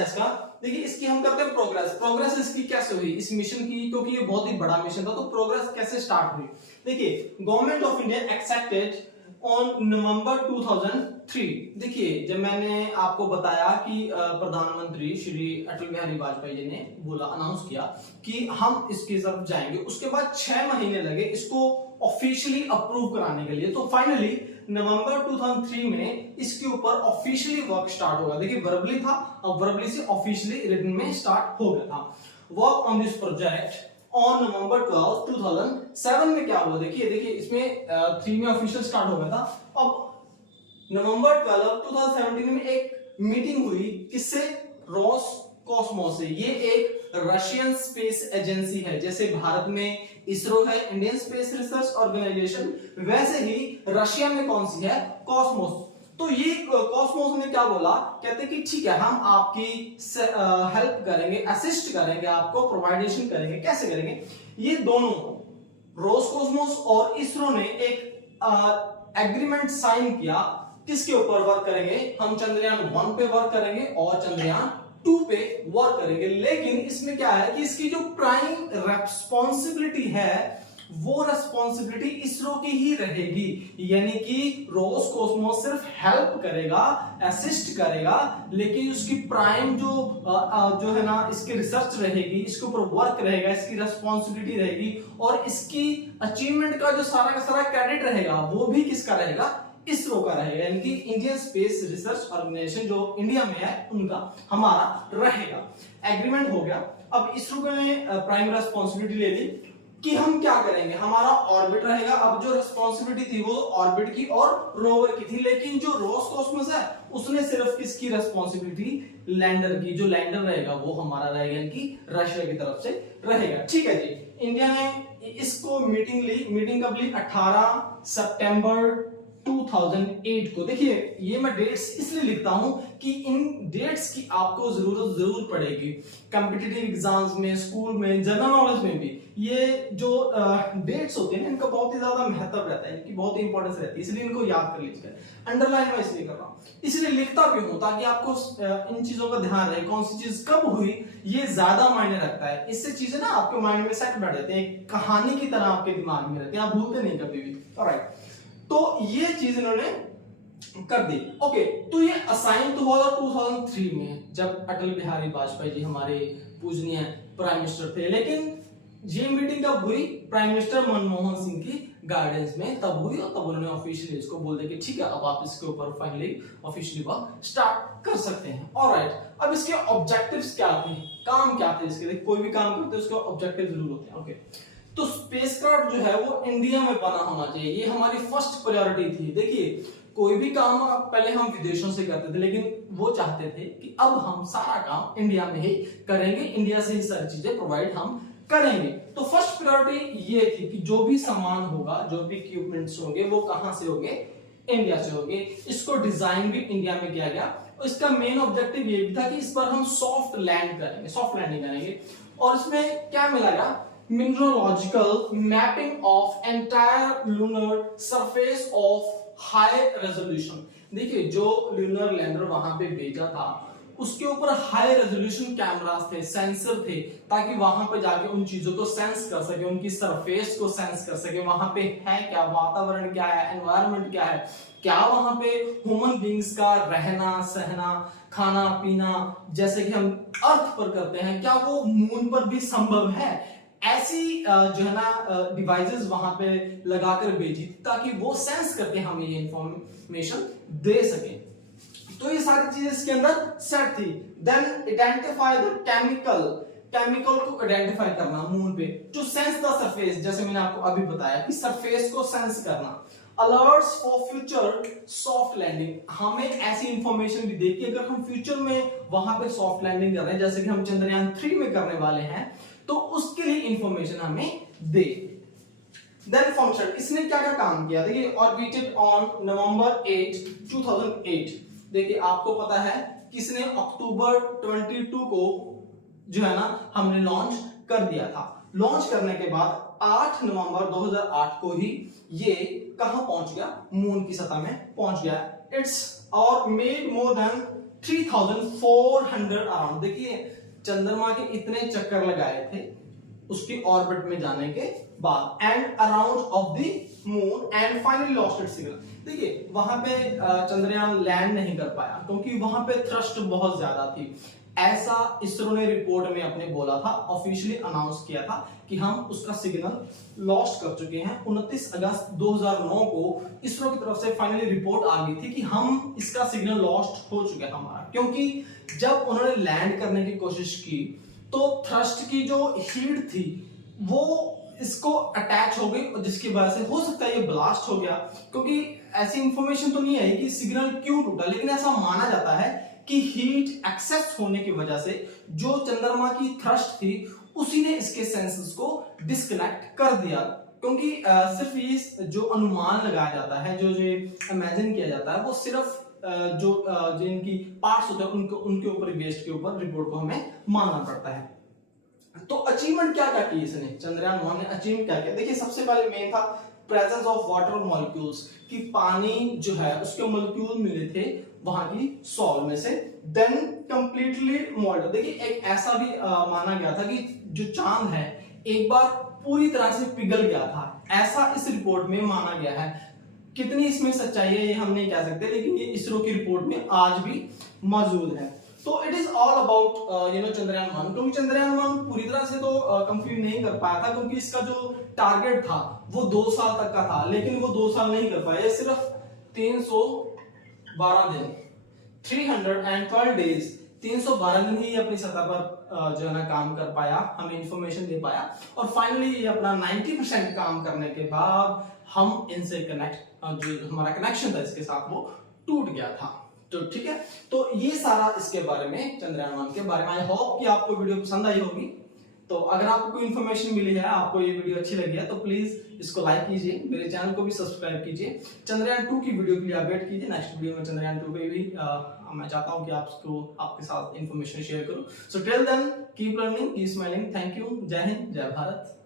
है इसका, देखिए इसकी हम करते हैं प्रोग्रेस इसकी कैसे हुई इस मिशन की, क्योंकि ये बहुत ही बड़ा मिशन था, तो प्रोग्रेस कैसे स्टार्ट हुई। देखिए government of India accepted on November 2003। देखिए जब मैंने आपको बताया कि प्रधानमंत्री श्री अटल बिहारी वाजपेयी जी ने बोला, अनाउंस किया कि हम इसकी तरफ जाएंगे, उसके बाद 6 महीने लगे इसको ऑफिशियली अप्रूव कराने के लिए। तो फाइनली नवंबर 2003 में इसके ऊपर ऑफिशियली वर्क स्टार्ट होगा। देखिए वर्बली था, अब वर्बली से ऑफिशियली रिटन में स्टार्ट हो गया था। Work on this project on November 12 2007 में क्या हुआ, देखिए इसमें 3 में ऑफिशियल स्टार्ट हो गया था। अब नवंबर 12 2017 में एक मीटिंग हुई, किससे, रोसकॉस्मोस से। ये एक रशियन स्पेस एजेंसी है, जैसे भारत में इसरो है, इंडियन स्पेस रिसर्च ऑर्गेनाइजेशन, वैसे ही रशिया में कौन सी है, कॉस्मोस। तो ये कॉस्मोस ने क्या बोला, कहते कि ठीक है हम आपकी हेल्प करेंगे, असिस्ट करेंगे, आपको प्रोवाइडेशन करेंगे। कैसे करेंगे, ये दोनों रोसकॉस्मोस और इसरो ने एक एग्रीमेंट साइन किया, किसके ऊपर वर्क करेंगे, हम चंद्रयान 1 पे वर्क करेंगे और चंद्रयान 2 पे वर्क करेंगे। लेकिन इसमें क्या है कि इसकी जो प्राइम रेस्पॉन्सिबिलिटी है वो रेस्पॉन्सिबिलिटी इसरो की ही रहेगी, यानी कि रोसकॉस्मोस सिर्फ हेल्प करेगा, असिस्ट करेगा, लेकिन उसकी प्राइम जो है ना इसकी रिसर्च रहेगी, इसके ऊपर वर्क रहेगा, इसकी रेस्पॉन्सिबिलिटी रहेगी, और इसकी अचीवमेंट का जो सारा का सारा क्रेडिट रहेगा वो भी किसका रहेगा, इसरो का रहेगा, यानी कि इंडियन स्पेस रिसर्च ऑर्गेनाइजेशन जो इंडिया में है उनका हमारा रहेगा। एग्रीमेंट हो गया। अब इसरो ने प्राइम रेस्पॉन्सिबिलिटी ले ली कि हम क्या करेंगे, हमारा ऑर्बिट रहेगा। अब जो रिस्पांसिबिलिटी थी वो ऑर्बिट की और रोवर की थी, लेकिन जो रोसकॉस्मोस है उसने सिर्फ किसकी रिस्पांसिबिलिटी, लैंडर की। जो लैंडर रहेगा वो हमारा रहेगा, यानी कि रशिया की तरफ से रहेगा। ठीक है जी, इंडिया ने इसको मीटिंग ली। मीटिंग कब ली, 18 सितंबर 2008 को। देखिए ये मैं डेट्स इसलिए लिखता हूं कि इन डेट्स की आपको जरूर पड़ेगी कॉम्पिटिटिव एग्जाम्स में, स्कूल में, जनरल नॉलेज में भी। ये जो डेट्स होते हैं इनका बहुत ही ज्यादा महत्व रहता है, इनकी बहुत ही इंपॉर्टेंस रहती है, इसलिए इनको याद कर लीजिएगा। अंडरलाइन में इसलिए कर रहा हूं, इसलिए लिखता भी हूं ताकि आपको इन चीजों का ध्यान रहे, कौन सी चीज कब हुई ये ज्यादा मायने रखता है। इससे चीजें ना आपके माइंड में सेट बैठ जाते हैं, कहानी की तरह आपके दिमाग में रहती है, आप भूलते नहीं कभी भी। ऑलराइट, तो ये चीज इन्होंने कर दी। ओके, तो ये असाइन तो हुआ था 2003 में, जब अटल बिहारी वाजपेयी जी हमारे पूजनीय प्राइम मिनिस्टर थे। लेकिन ये मीटिंग कब हुई, प्राइम मिनिस्टर मनमोहन सिंह की गाइडेंस में तब हुई, और तब उन्होंने ऑफिशियली इसको बोल दिया कि ठीक है अब आप इसके ऊपर फाइनली ऑफिशियली वर्क स्टार्ट कर सकते हैं। ऑलराइट, अब इसके ऑब्जेक्टिव्स क्या थे, काम क्या थे इसके, कोई भी काम करते हैं उसके ऑब्जेक्टिव जरूर होते हैं। ओके, तो स्पेसक्राफ्ट जो है वो इंडिया में बना होना चाहिए, ये हमारी फर्स्ट प्रायोरिटी थी। देखिए कोई भी काम पहले हम विदेशों से करते थे, लेकिन वो चाहते थे कि अब हम सारा काम इंडिया में ही करेंगे, इंडिया से ही सारी चीजें प्रोवाइड हम करेंगे। तो फर्स्ट प्रायोरिटी ये थी कि जो भी सामान होगा, जो भी इक्विपमेंट्स होंगे वो कहां से होंगे, इंडिया से होंगे। इसको डिजाइन भी इंडिया में किया गया, और इसका मेन ऑब्जेक्टिव ये भी था कि इस बार हम सॉफ्ट लैंड करेंगे, सॉफ्ट लैंडिंग करेंगे। और इसमें क्या मिलेगा, mineralogical mapping of entire lunar surface of high resolution. देखिए जो लूनर लैंडर वहां पे भेजा था उसके ऊपर हाई रेजोल्यूशन कैमरास थे, सेंसर थे, ताकि वहां पे जाके उन चीजों को सेंस कर सके, उनकी सरफेस को सेंस कर सके, वहां पे है क्या, वातावरण क्या है, एनवायरनमेंट क्या है, क्या वहां पे ह्यूमन बींग्स का रहना सहना, खाना पीना जैसे कि हम अर्थ पर करते हैं, क्या वो मून पर भी संभव है। ऐसी जो है ना डिवाइसेस वहां पे लगाकर भेजी ताकि वो सेंस करके हमें ये इंफॉर्मेशन दे सके। तो ये सारी चीजें इसके अंदर सेट थी। देन आइडेंटिफाई द केमिकल को आइडेंटिफाई करना मून पे, जो सेंस द सरफेस, जैसे मैंने आपको अभी बताया कि सरफेस को सेंस करना। Alerts for future soft landing, हमें ऐसी इंफॉर्मेशन भी देखी अगर हम फ्यूचर में वहां पे सॉफ्ट लैंडिंग कर रहे हैं, जैसे कि हम चंद्रयान 3 में करने वाले हैं, तो उसके लिए इंफॉर्मेशन हमें दे। देन फंक्शन, इसने क्या क्या काम किया, देखिए ऑर्बिटेड ऑन नवंबर 8 2008। देखिए आपको पता है किसने अक्टूबर 22 को जो है ना हमने लॉन्च कर दिया था। लॉन्च करने के बाद 8 नवंबर 2008 को ही ये कहां पहुंच गया, मून की सतह में पहुंच गया। इट्स और मेड मोर देन 3400 अराउंड, देखिए चंद्रमा के इतने चक्कर लगाए थे उसके ऑर्बिट में जाने के बाद, and around of the moon and finally lost its signal. देखिए वहां पे चंद्रयान लैंड नहीं कर पाया क्योंकि वहां पे थ्रस्ट बहुत ज्यादा थी। ऐसा इसरो ने रिपोर्ट में अपने बोला था, ऑफिशियली अनाउंस किया था कि हम उसका सिग्नल लॉस्ट कर चुके हैं। 29 अगस्त 2009 को इसरो की तरफ से फाइनली रिपोर्ट आ गई थी कि हम इसका सिग्नल लॉस्ट हो चुका है हमारा, क्योंकि जब उन्होंने लैंड करने की कोशिश की तो थ्रस्ट की जो हीट थी वो इसको अटैच हो गई, जिसकी वजह से हो सकता है ये ब्लास्ट हो गया। क्योंकि ऐसी इंफॉर्मेशन तो नहीं आई कि सिग्नल क्यों टूटा, लेकिन ऐसा माना जाता है कि हीट एक्सेस होने की वजह से जो चंद्रमा की थ्रस्ट थी उसी ने इसके सेंसर्स को डिस्कनेक्ट कर दिया। क्योंकि सिर्फ ये जो अनुमान लगाया जाता है, जो इमेजिन किया जाता है, वो सिर्फ जो इनकी पार्ट्स होते हैं उनके ऊपर बेस्ड के ऊपर रिपोर्ट को हमें मानना पड़ता है। तो अचीवमेंट क्या क्या की इसने, चंद्रयान 1 ने अचीव क्या किया? देखिए सबसे पहले मेन था प्रेजेंस ऑफ वाटर मॉलिक्यूल्स, कि पानी जो है उसके मॉलिक्यूल मिले थे वहां की सॉइल में से। देन कंप्लीटली मोल्ड, देखिए एक ऐसा भी माना गया था कि जो चांद है एक बार पूरी तरह से पिघल गया था, ऐसा इस रिपोर्ट में माना गया है। कितनी इसमें सच्चाई है ये हम नहीं कह सकते, लेकिन ये इसरो की रिपोर्ट में आज भी मौजूद है। तो it is all about Chandrayaan 1। क्योंकि चंद्रयान 1 पूरी तरह से तो कंप्लीट नहीं कर पाया था, क्योंकि इसका जो टारगेट था वो 2 साल तक का था, लेकिन वो 2 साल नहीं कर पाया। ये सिर्फ 312 दिन 312 डेज 312 दिन ही अपनी सतह पर जो है ना काम कर पाया, हमें इंफॉर्मेशन दे पाया। और फाइनली ये अपना 90% काम करने के बाद हम इनसे कनेक्ट, जो हमारा कनेक्शन था इसके साथ वो टूट गया था। तो ठीक है, तो ये सारा इसके बारे में, चंद्रयान 1 के बारे में। आई होप कि आपको वीडियो पसंद आई होगी। तो अगर आपको कोई इन्फॉर्मेशन मिली है, आपको ये वीडियो अच्छी लगी है, तो प्लीज इसको लाइक कीजिए, मेरे चैनल को भी सब्सक्राइब कीजिए। चंद्रयान 2 की वीडियो के लिए अपडेट कीजिए। नेक्स्ट वीडियो में चंद्रयान 2 पे भी मैं चाहता हूं कि आपके साथ इन्फॉर्मेशन शेयर करूं। So till then keep learning, keep smiling. Thank you. जय हिंद, जय भारत।